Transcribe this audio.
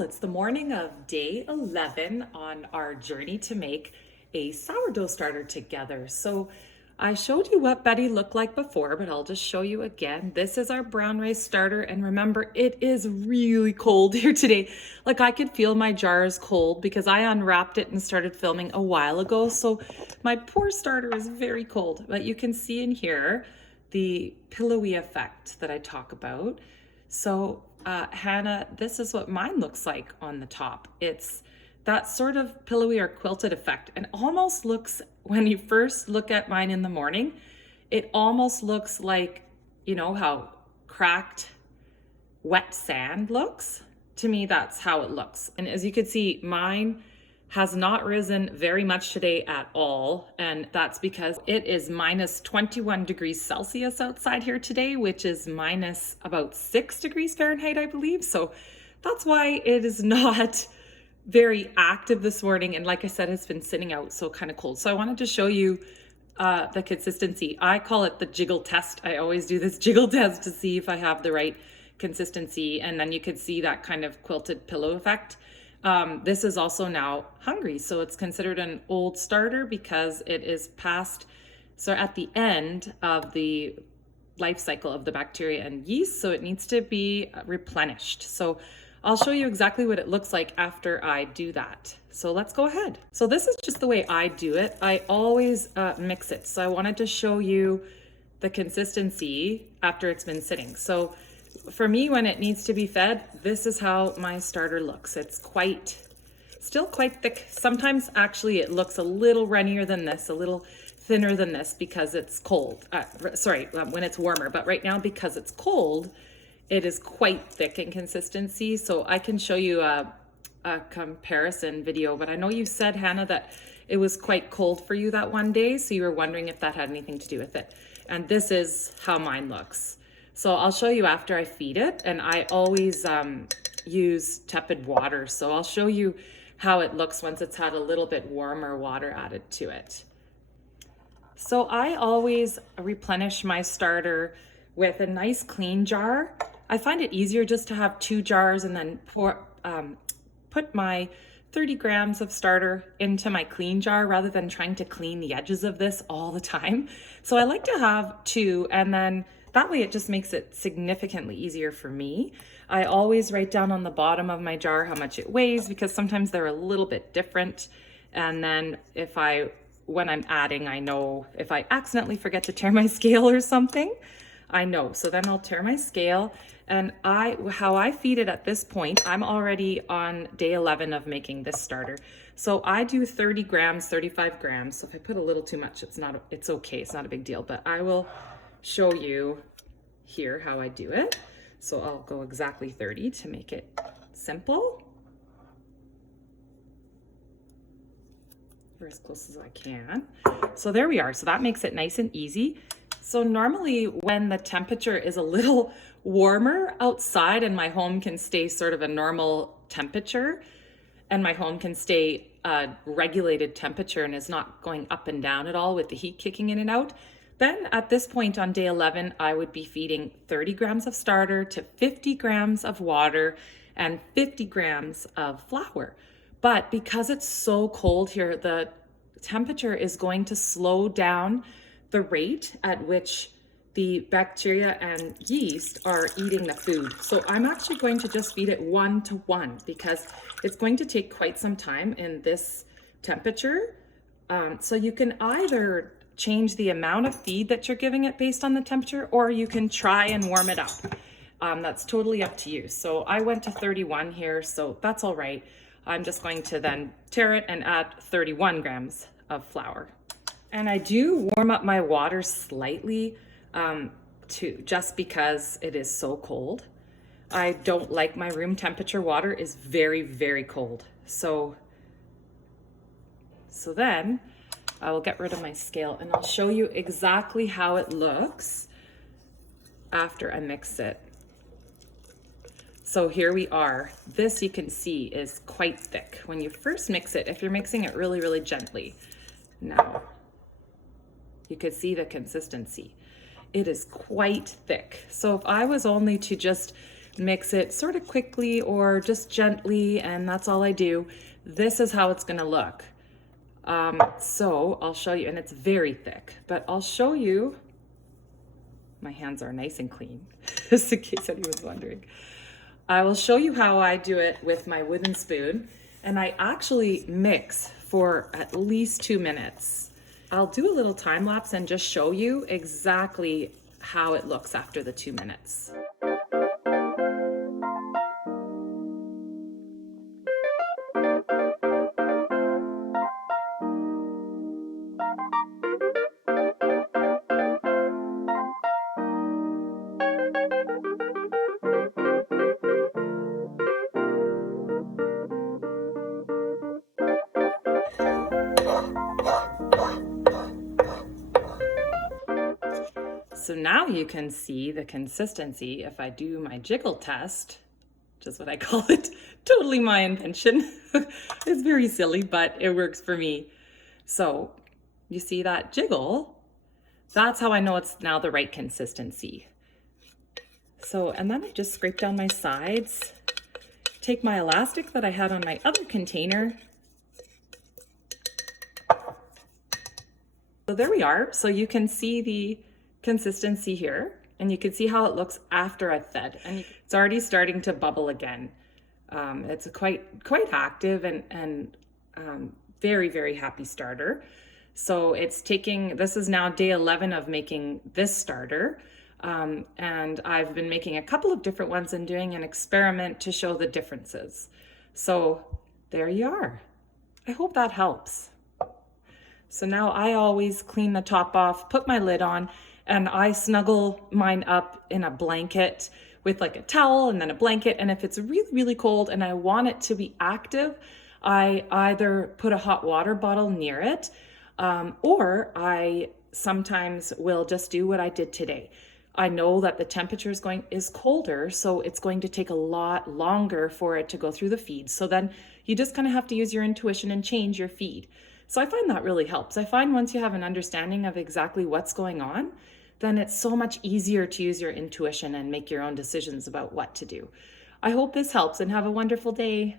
Well, it's the morning of day 11 on our journey to make a sourdough starter together. So I showed you what Betty looked like before, but I'll just show you again. This is our brown rice starter. And remember, it is really cold here today. Like I could feel my jars cold because I unwrapped it and started filming a while ago. So my poor starter is very cold, but you can see in here the pillowy effect that I talk about. So Hannah, this is what mine looks like on the top. It's that sort of pillowy or quilted effect, and almost looks, when you first look at mine in the morning, it almost looks like, you know how cracked wet sand looks? To me, that's how it looks. And as you can see, mine has not risen very much today at all. And that's because it is minus 21 degrees Celsius outside here today, which is minus about 6 degrees Fahrenheit, I believe. So that's why it is not very active this morning. And like I said, it's been sitting out so kind of cold. So I wanted to show you the consistency. I call it the jiggle test. I always do this jiggle test to see if I have the right consistency. And then you could see that kind of quilted pillow effect. This is also now hungry, so it's considered an old starter because it is past, so at the end of the life cycle of the bacteria and yeast, so it needs to be replenished. So I'll show you exactly what it looks like after I do that. So let's go ahead. So this is just the way I do it. I always mix it. So I wanted to show you the consistency after it's been sitting. So for me, when it needs to be fed, this is how my starter looks. It's still quite thick. Sometimes actually it looks a little runnier than this, a little thinner than this because it's cold. When it's warmer. But right now, because it's cold, it is quite thick in consistency. So I can show you a comparison video. But I know you said, Hannah, that it was quite cold for you that one day. So you were wondering if that had anything to do with it. And this is how mine looks. So I'll show you after I feed it, and I always use tepid water. So I'll show you how it looks once it's had a little bit warmer water added to it. So I always replenish my starter with a nice clean jar. I find it easier just to have 2 jars and then put my 30 grams of starter into my clean jar rather than trying to clean the edges of this all the time. So I like to have 2, and then that way it just makes it significantly easier for me. I always write down on the bottom of my jar how much it weighs because sometimes they're a little bit different. And then when I'm adding, I know if I accidentally forget to tear my scale or something, I know. So then I'll tear my scale, and how I feed it at this point, I'm already on day 11 of making this starter. So I do 30 grams, 35 grams. So if I put a little too much, it's okay. It's not a big deal, but I will show you here how I do it. So I'll go exactly 30 to make it simple, or as close as I can. So there we are. So that makes it nice and easy. So normally when the temperature is a little warmer outside and my home can stay sort of a normal temperature, and my home can stay a regulated temperature and is not going up and down at all with the heat kicking in and out, then at this point on day 11, I would be feeding 30 grams of starter to 50 grams of water and 50 grams of flour. But because it's so cold here, the temperature is going to slow down the rate at which the bacteria and yeast are eating the food. So I'm actually going to just feed it 1-to-1 because it's going to take quite some time in this temperature. So you can either change the amount of feed that you're giving it based on the temperature, or you can try and warm it up. That's totally up to you. So I went to 31 here, so that's all right. I'm just going to then tare it and add 31 grams of flour. And I do warm up my water slightly just because it is so cold. I don't like my room temperature water is very, very cold. So then I will get rid of my scale and I'll show you exactly how it looks after I mix it. So here we are. This you can see is quite thick when you first mix it, if you're mixing it really, really gently. Now, you could see the consistency. It is quite thick. So if I was only to just mix it sort of quickly or just gently, and that's all I do. This is how it's gonna look. So I'll show you, and it's very thick, but I'll show you. My hands are nice and clean, just in case anyone's wondering. I will show you how I do it with my wooden spoon, and I actually mix for at least 2 minutes. I'll do a little time lapse and just show you exactly how it looks after the 2 minutes. So now you can see the consistency if I do my jiggle test, which is what I call it. Totally my invention. It's very silly, but it works for me. So you see that jiggle? That's how I know it's now the right consistency. So, and then I just scrape down my sides, take my elastic that I had on my other container. So there we are. So you can see the consistency here, and you can see how it looks after I've fed, and it's already starting to bubble again. It's a quite active and very, very happy starter. So it's taking, this is now day 11 of making this starter, and I've been making a couple of different ones and doing an experiment to show the differences. So there you are. I hope that helps. So now I always clean the top off, put my lid on, and I snuggle mine up in a blanket with like a towel and then a blanket. And if it's really, really cold and I want it to be active, I either put a hot water bottle near it, or I sometimes will just do what I did today. I know that the temperature is colder, so it's going to take a lot longer for it to go through the feed. So then you just kind of have to use your intuition and change your feed. So I find that really helps. I find once you have an understanding of exactly what's going on, then it's so much easier to use your intuition and make your own decisions about what to do. I hope this helps, and have a wonderful day.